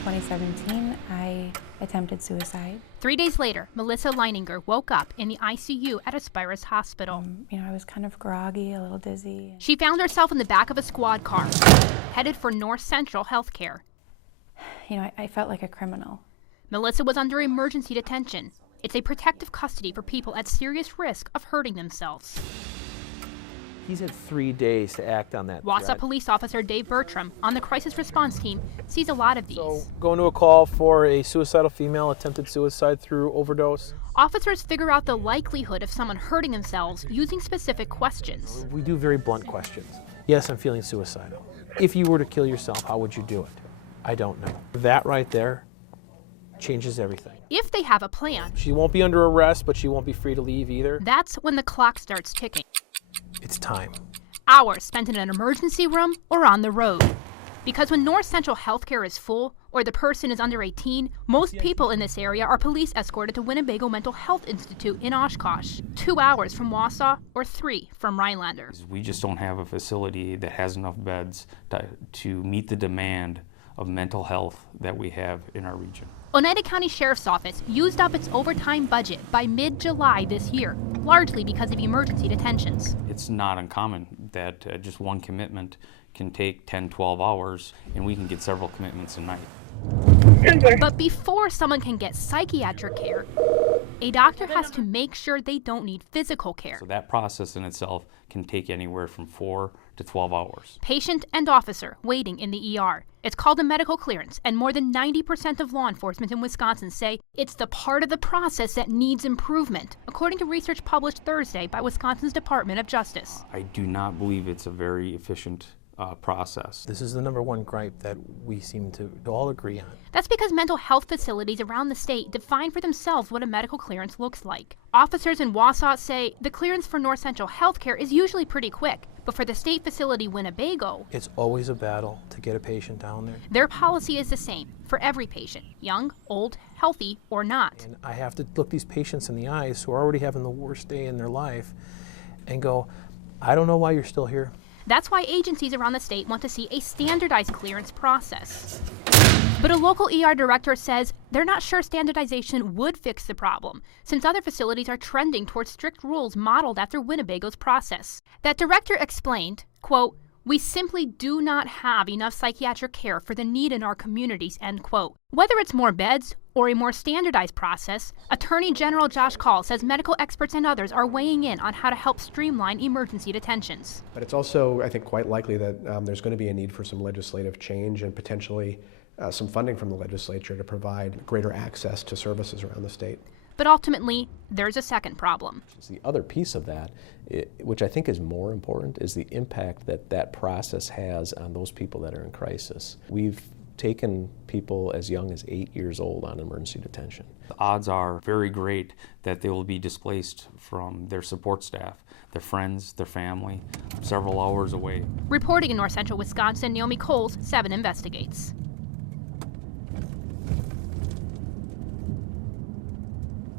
2017, I attempted suicide. 3 days later, Melissa Leininger woke up in the ICU at Aspirus Hospital. I was kind of groggy, a little dizzy. She found herself in the back of a squad car, headed for North Central Healthcare. I felt like a criminal. Melissa was under emergency detention. It's a protective custody for people at serious risk of hurting themselves. He's had 3 days to act on that Wausau threat. police officer Dave Bertram on the crisis response team sees a lot of these. So, going to a call for a suicidal female, attempted suicide through overdose. Officers figure out the likelihood of someone hurting themselves using specific questions. We do very blunt questions. Yes, I'm feeling suicidal. If you were to kill yourself, how would you do it? I don't know. That right there changes everything. If they have a plan, She won't be under arrest, but she won't be free to leave either. that's when the clock starts ticking. It's time. Hours spent in an emergency room or on the road. Because when North Central Healthcare is full or the person is under 18, most people in this area are police escorted to Winnebago Mental Health Institute in Oshkosh, 2 hours from Wausau or 3 from Rhinelander. We just don't have a facility that has enough beds to meet the demand of mental health that we have in our region. Oneida County Sheriff's Office used up its overtime budget by mid-July this year, largely because of emergency detentions. It's not uncommon that just one commitment can take 10, 12 hours, and we can get several commitments a night. But before someone can get psychiatric care, a doctor has to make sure they don't need physical care. So that process in itself can take anywhere from 4 to 12 hours. Patient and officer waiting in the ER. It's called a medical clearance, and more than 90% of law enforcement in Wisconsin say it's the part of the process that needs improvement, according to research published Thursday by Wisconsin's Department of Justice. I do not believe it's a very efficient process. This is the number one gripe that we seem to all agree on. That's because mental health facilities around the state define for themselves what a medical clearance looks like. Officers in Wausau say the clearance for North Central Healthcare is usually pretty quick, but for the state facility Winnebago, It's always a battle to get a patient down there. their policy is the same for every patient, young, old, healthy, or not. And I have to look these patients in the eyes who are already having the worst day in their life and go, I don't know why you're still here. That's why agencies around the state want to see a standardized clearance process. But a local ER director says they're not sure standardization would fix the problem, since other facilities are trending towards strict rules modeled after Winnebago's process. That director explained, quote, "We simply do not have enough psychiatric care for the need in our communities," end quote. Whether it's more beds or a more standardized process, Attorney General Josh Call says medical experts and others are weighing in on how to help streamline emergency detentions. But it's also, I think, quite likely that there's going to be a need for some legislative change and potentially some funding from the legislature to provide greater access to services around the state. But ultimately, there's a second problem. The other piece of that, which I think is more important, is the impact that that process has on those people that are in crisis. We've taken people as young as 8 years old on emergency detention. The odds are very great that they will be displaced from their support staff, their friends, their family, several hours away. Reporting in North Central Wisconsin, Naomi Coles, 7 Investigates.